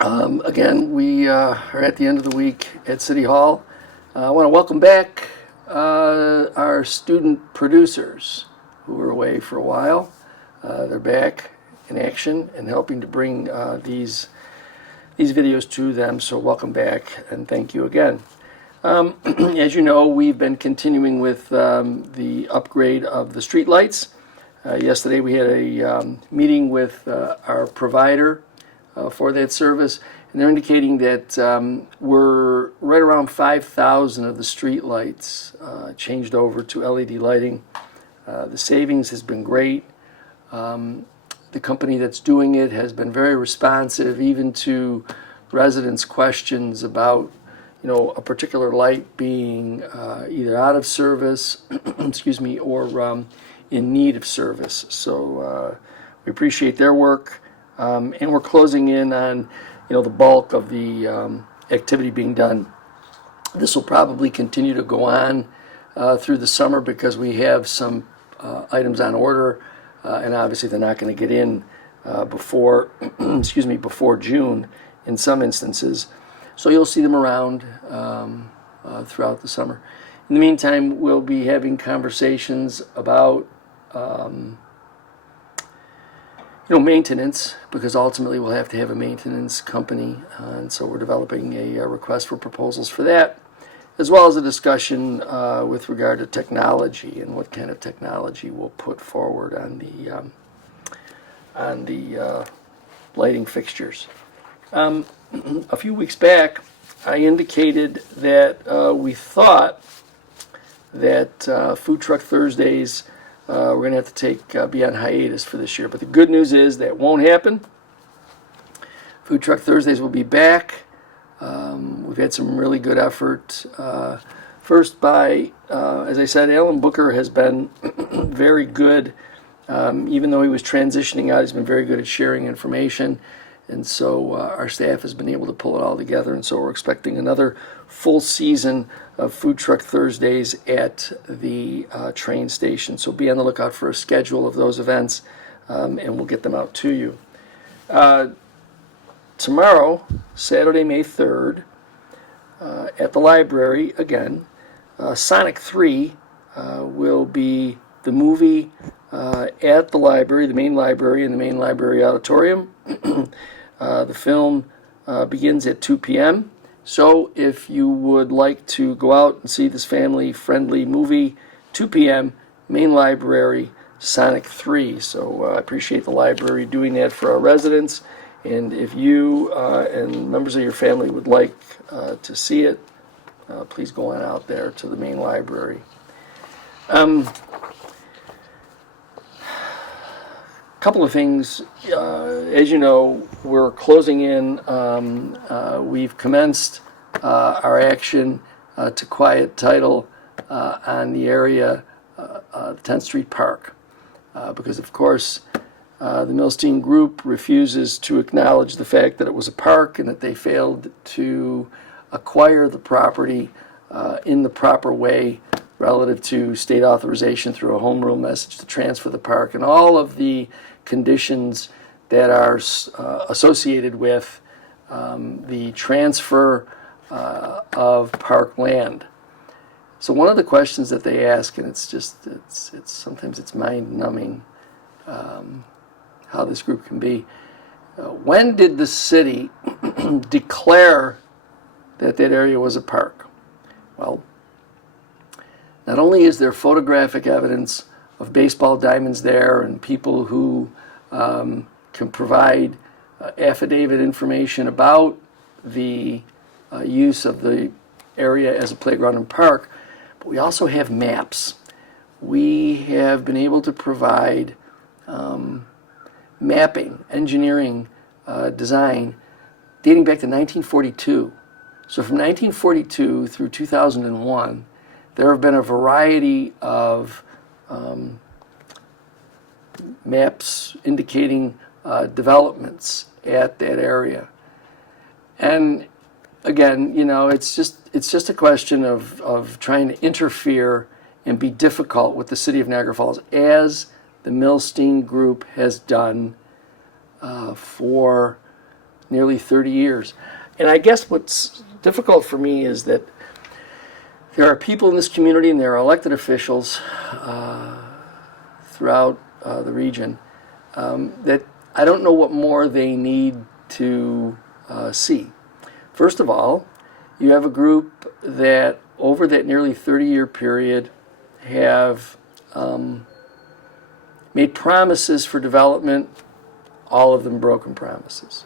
Again, we are at the end of the week at City Hall. I want to welcome back our student producers who were away for a while. They're back in action and helping to bring these videos to them. So welcome back and thank you again. As you know, we've been continuing with the upgrade of the street lights. Yesterday we had a meeting with our provider for that service, and they're indicating that we're right around 5,000 of the street lights changed over to LED lighting. The savings has been great. The company that's doing it has been very responsive, even to residents' questions about, a particular light being either out of service, excuse me, or in need of service. So we appreciate their work, and we're closing in on, the bulk of the activity being done. This will probably continue to go on through the summer because we have some items on order, and obviously they're not going to get in before, before June in some instances. So you'll see them around throughout the summer. In the meantime, we'll be having conversations about maintenance, because ultimately we'll have to have a maintenance company, and so we're developing a request for proposals for that, as well as a discussion with regard to technology and what kind of technology we'll put forward on the lighting fixtures. A few weeks back, I indicated that we thought that Food Truck Thursdays we're going to have to be on hiatus for this year. But the good news is that won't happen. Food Truck Thursdays will be back. We've had some really good effort. First by, as I said, Alan Booker has been very good. Even though he was transitioning out, he's been very good at sharing information. And so our staff has been able to pull it all together. And so we're expecting another full season of Food Truck Thursdays at the train station. So be on the lookout for a schedule of those events, and we'll get them out to you. Tomorrow, Saturday, May 3rd, at the library, again, Sonic 3 will be the movie at the library, the main library, in the main library auditorium. The film begins at 2 p.m. So if you would like to go out and see this family-friendly movie, 2 p.m., main library, Sonic 3. So I appreciate the library doing that for our residents. And if you and members of your family would like to see it, please go on out there to the main library. Couple of things. As you know, we're closing in. We've commenced our action to quiet title on the area, the 10th Street Park, because of course the Milstein Group refuses to acknowledge the fact that it was a park and that they failed to acquire the property in the proper way relative to state authorization through a home rule message to transfer the park and all of the conditions that are associated with the transfer of park land. So one of the questions that they ask, and it's sometimes it's mind-numbing how this group can be. When did the city declare that area was a park? Well, not only is there photographic evidence of baseball diamonds there and people who can provide affidavit information about the use of the area as a playground and park, but we also have maps. We have been able to provide mapping, engineering, design dating back to 1942. So from 1942 through 2001, there have been a variety of maps indicating developments at that area. And again, it's just a question of trying to interfere and be difficult with the city of Niagara Falls, as the Milstein Group has done for nearly 30 years. And I guess what's difficult for me is that there are people in this community and there are elected officials throughout the region that I don't know what more they need to see. First of all, you have a group that over that nearly 30-year period have made promises for development, all of them broken promises.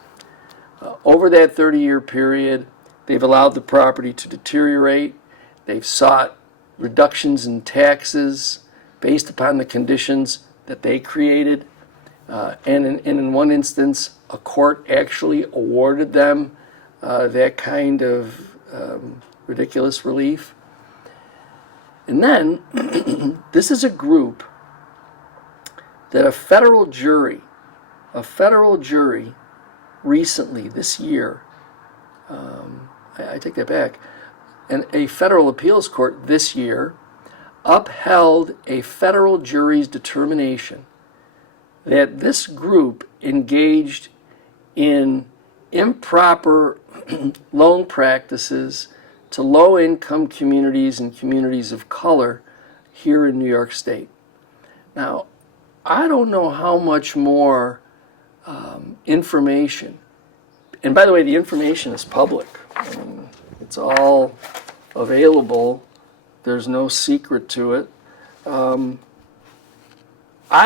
Over that 30-year period, they've allowed the property to deteriorate. They've sought reductions in taxes based upon the conditions that they created. And in one instance, a court actually awarded them that kind of ridiculous relief. And then, this is a group that a federal jury recently, this year, I take that back, and a federal appeals court this year upheld a federal jury's determination that this group engaged in improper loan practices to low-income communities and communities of color here in New York State. Now, I don't know how much more information, and by the way, the information is public. It's all available. There's no secret to it. I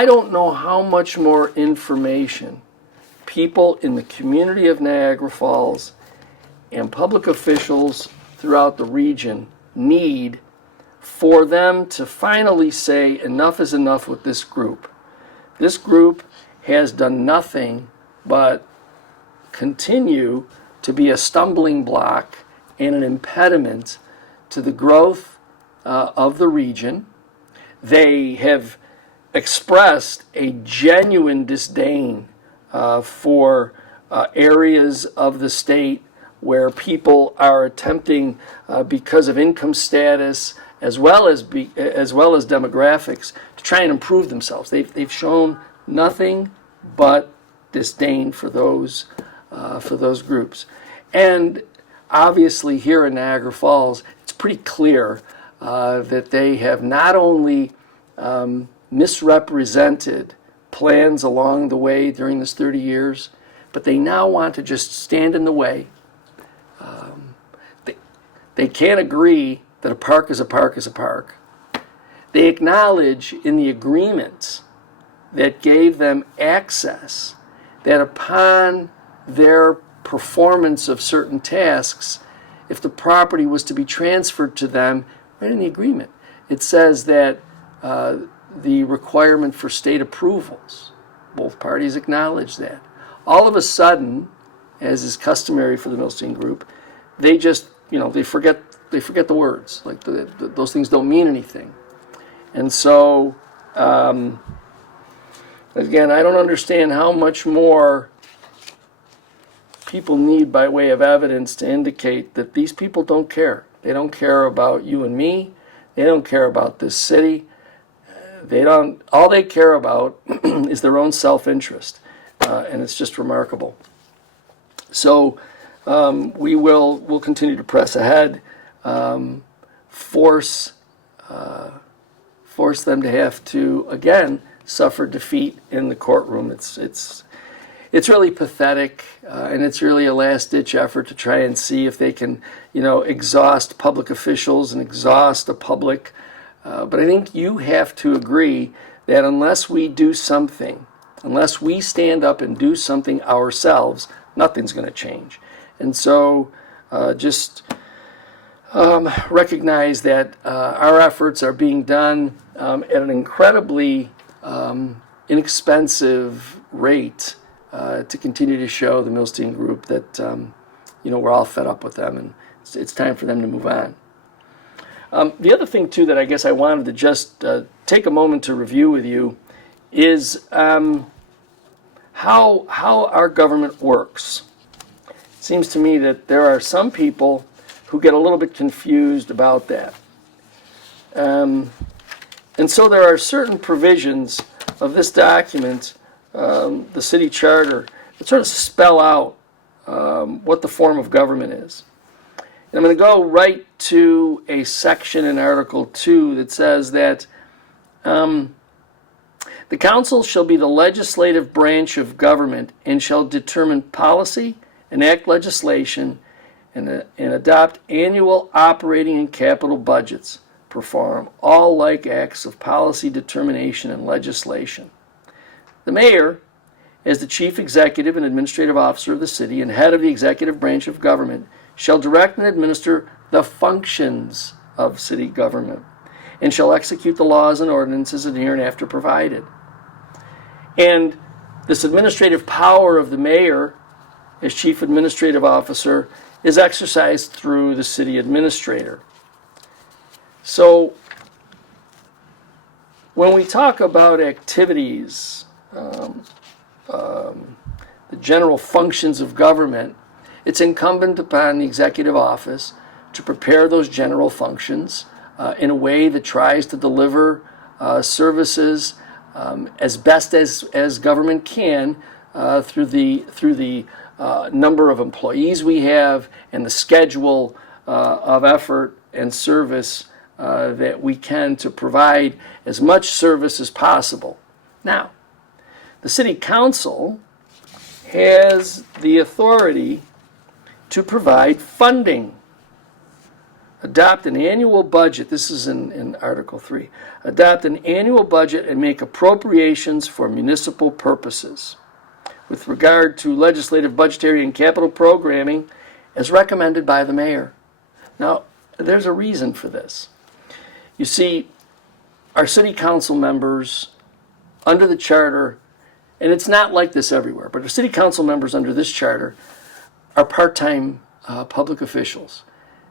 don't know how much more information people in the community of Niagara Falls and public officials throughout the region need for them to finally say enough is enough with this group. This group has done nothing but continue to be a stumbling block and an impediment to the growth of the region. They have expressed a genuine disdain for areas of the state where people are attempting, because of income status as well as demographics, to try and improve themselves. They've shown nothing but disdain for those groups. And obviously here in Niagara Falls, it's pretty clear that they have not only misrepresented plans along the way during this 30 years, but they now want to just stand in the way. They can't agree that a park is a park is a park. They acknowledge in the agreements that gave them access that upon their performance of certain tasks, if the property was to be transferred to them, right in the agreement, it says that the requirement for state approvals, both parties acknowledge that. All of a sudden, as is customary for the Milstein Group, they just, they forget the words. Like those things don't mean anything. And so, again, I don't understand how much more people need by way of evidence to indicate that these people don't care. They don't care about you and me. They don't care about this city. All they care about is their own self-interest. And it's just remarkable. So we'll continue to press ahead, force them to have to, again, suffer defeat in the courtroom. It's really pathetic, and it's really a last-ditch effort to try and see if they can, exhaust public officials and exhaust the public. But I think you have to agree that unless we do something, unless we stand up and do something ourselves, nothing's going to change. And so just recognize that our efforts are being done at an incredibly inexpensive rate to continue to show the Milstein Group that we're all fed up with them and it's time for them to move on. The other thing, too, that I guess I wanted to just take a moment to review with you is how our government works. It seems to me that there are some people who get a little bit confused about that. And so there are certain provisions of this document, the city charter, that sort of spell out what the form of government is. And I'm going to go right to a section in Article 2 that says that the council shall be the legislative branch of government and shall determine policy, enact legislation, and adopt annual operating and capital budgets, perform all like acts of policy determination and legislation. The mayor, as the chief executive and administrative officer of the city and head of the executive branch of government, shall direct and administer the functions of city government and shall execute the laws and ordinances hereinafter provided. And this administrative power of the mayor as chief administrative officer is exercised through the city administrator. So when we talk about activities, the general functions of government, it's incumbent upon the executive office to prepare those general functions in a way that tries to deliver services as best as government can through the number of employees we have and the schedule of effort and service that we can to provide as much service as possible. Now, the city council has the authority to provide funding. Adopt an annual budget. This is in Article 3. Adopt an annual budget and make appropriations for municipal purposes with regard to legislative, budgetary, and capital programming as recommended by the mayor. Now, there's a reason for this. You see, our city council members under the charter, and it's not like this everywhere, but our city council members under this charter are part-time public officials.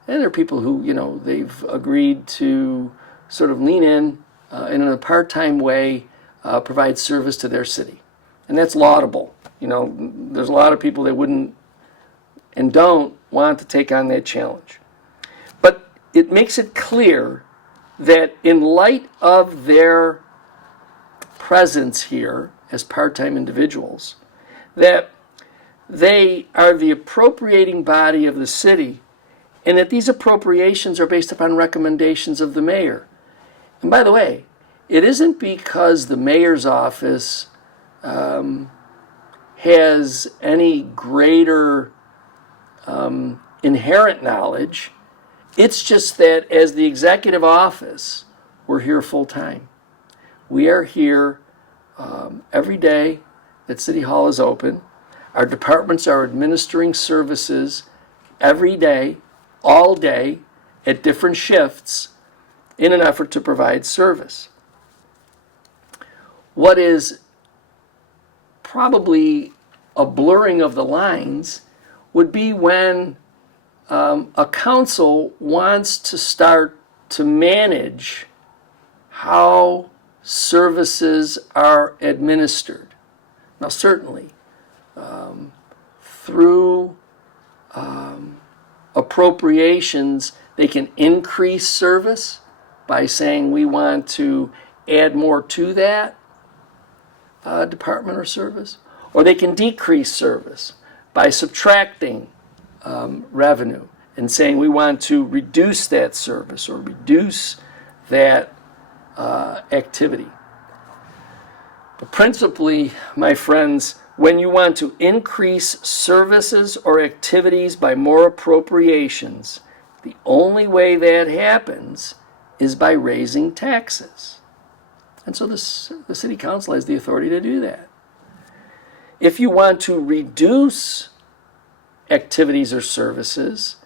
And they're people who, they've agreed to sort of lean in a part-time way, provide service to their city. And that's laudable. There's a lot of people that wouldn't and don't want to take on that challenge. But it makes it clear that in light of their presence here as part-time individuals, that they are the appropriating body of the city, and that these appropriations are based upon recommendations of the mayor. And by the way, it isn't because the mayor's office has any greater inherent knowledge. It's just that as the executive office, we're here full time. We are here every day that City Hall is open. Our departments are administering services every day, all day, at different shifts in an effort to provide service. What is probably a blurring of the lines would be when a council wants to start to manage how services are administered. Now, certainly, through appropriations, they can increase service by saying we want to add more to that department or service, or they can decrease service by subtracting revenue and saying we want to reduce that service or reduce that activity. But principally, my friends, when you want to increase services or activities by more appropriations, the only way that happens is by raising taxes. And so the city council has the authority to do that. If you want to reduce activities or services,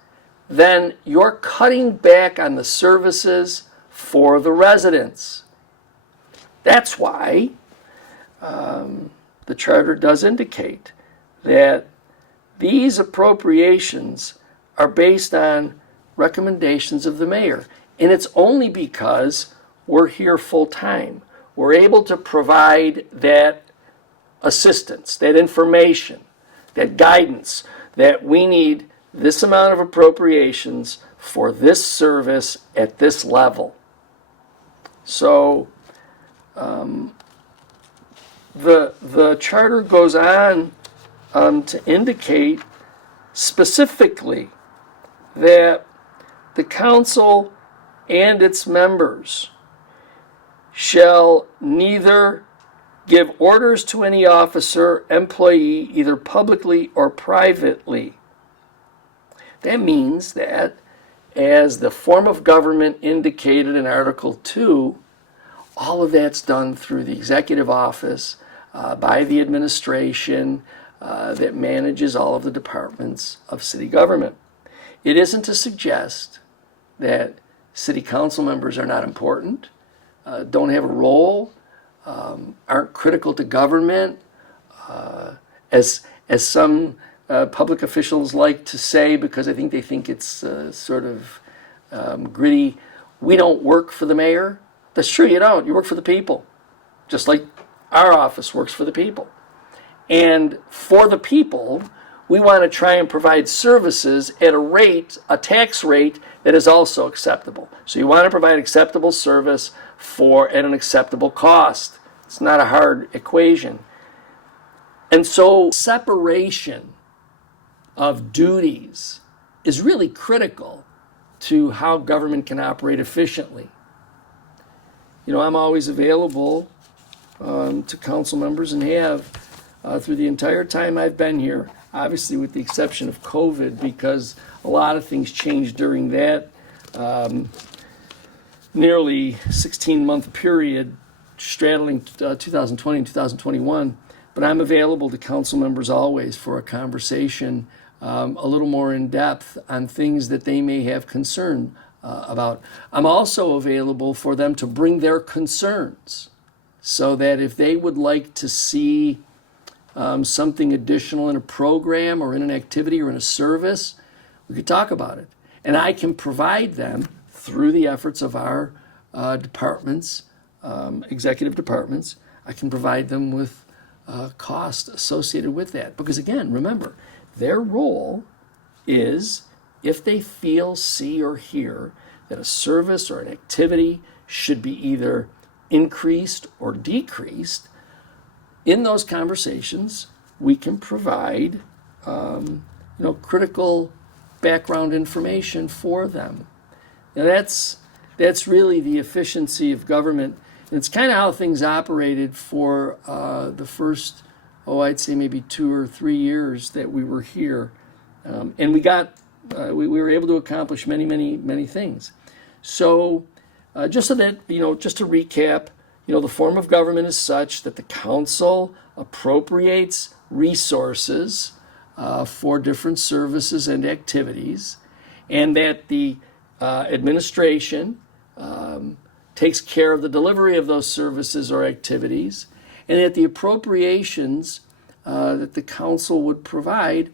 then you're cutting back on the services for the residents. That's why the charter does indicate that these appropriations are based on recommendations of the mayor. And it's only because we're here full time. We're able to provide that assistance, that information, that guidance, that we need this amount of appropriations for this service at this level. So the charter goes on to indicate specifically that the council and its members shall neither give orders to any officer, employee, either publicly or privately. That means that, as the form of government indicated in Article 2, all of that's done through the executive office, by the administration that manages all of the departments of city government. It isn't to suggest that city council members are not important, don't have a role, aren't critical to government, as some public officials like to say, because I think they think it's sort of gritty. We don't work for the mayor. That's true, you don't. You work for the people, just like our office works for the people. And for the people, we want to try and provide services at a tax rate that is also acceptable. So you want to provide acceptable service at an acceptable cost. It's not a hard equation. And so separation of duties is really critical to how government can operate efficiently. I'm always available to council members and have through the entire time I've been here, obviously with the exception of COVID, because a lot of things changed during that nearly 16-month period straddling 2020 and 2021. But I'm available to council members always for a conversation a little more in depth on things that they may have concern about. I'm also available for them to bring their concerns, so that if they would like to see something additional in a program or in an activity or in a service, we could talk about it. And I can provide them through the efforts of our departments, executive departments. I can provide them with cost associated with that. Because again, remember, their role is, if they feel, see, or hear that a service or an activity should be either increased or decreased, in those conversations, we can provide critical background information for them. Now that's really the efficiency of government. And it's kind of how things operated for the first, I'd say maybe 2 or 3 years that we were here. And we were able to accomplish many, many, many things. So just so that, just to recap, the form of government is such that the council appropriates resources for different services and activities, and that the administration takes care of the delivery of those services or activities, and that the appropriations that the council would provide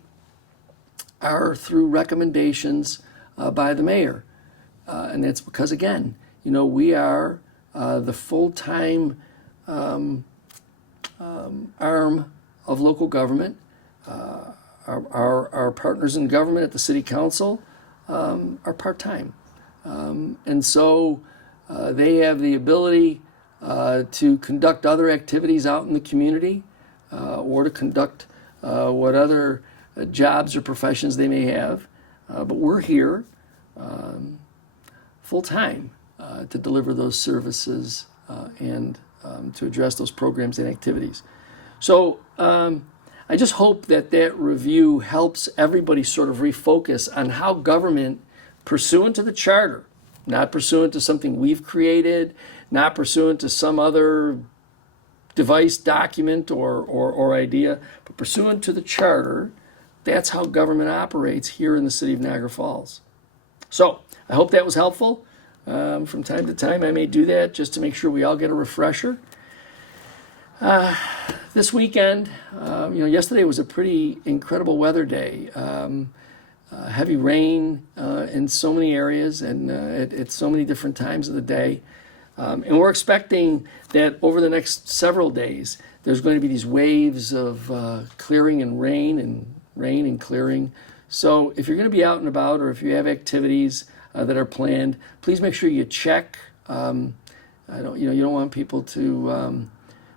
are through recommendations by the mayor. And that's because, again, we are the full-time arm of local government. Our partners in government at the city council are part-time. And so they have the ability to conduct other activities out in the community or to conduct what other jobs or professions they may have. But we're here full-time to deliver those services and to address those programs and activities. So I just hope that review helps everybody sort of refocus on how government, pursuant to the charter, not pursuant to something we've created, not pursuant to some other device, document, or idea, but pursuant to the charter, that's how government operates here in the city of Niagara Falls. So I hope that was helpful. From time to time, I may do that just to make sure we all get a refresher. This weekend, yesterday was a pretty incredible weather day. Heavy rain in so many areas and at so many different times of the day. And we're expecting that over the next several days, there's going to be these waves of clearing and rain and clearing. So if you're going to be out and about, or if you have activities that are planned, please make sure you check. You don't want people to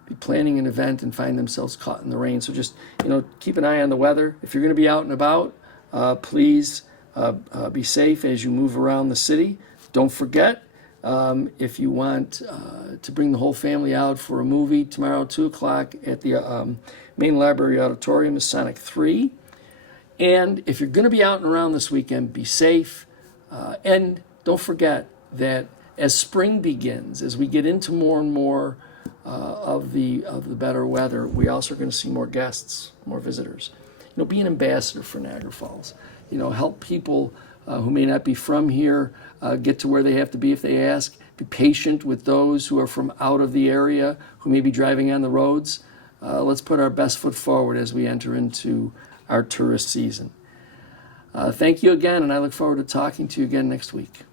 be planning an event and find themselves caught in the rain. So just keep an eye on the weather. If you're going to be out and about, Please be safe as you move around the city. Don't forget, if you want to bring the whole family out for a movie tomorrow, 2 o'clock at the main library auditorium is Sonic 3. And if you're going to be out and around this weekend, be safe. And don't forget that as spring begins, as we get into more and more of the better weather, we also are going to see more guests, more visitors. Be an ambassador for Niagara Falls. Help people who may not be from here get to where they have to be if they ask. Be patient with those who are from out of the area who may be driving on the roads. Let's put our best foot forward as we enter into our tourist season. Thank you again, and I look forward to talking to you again next week.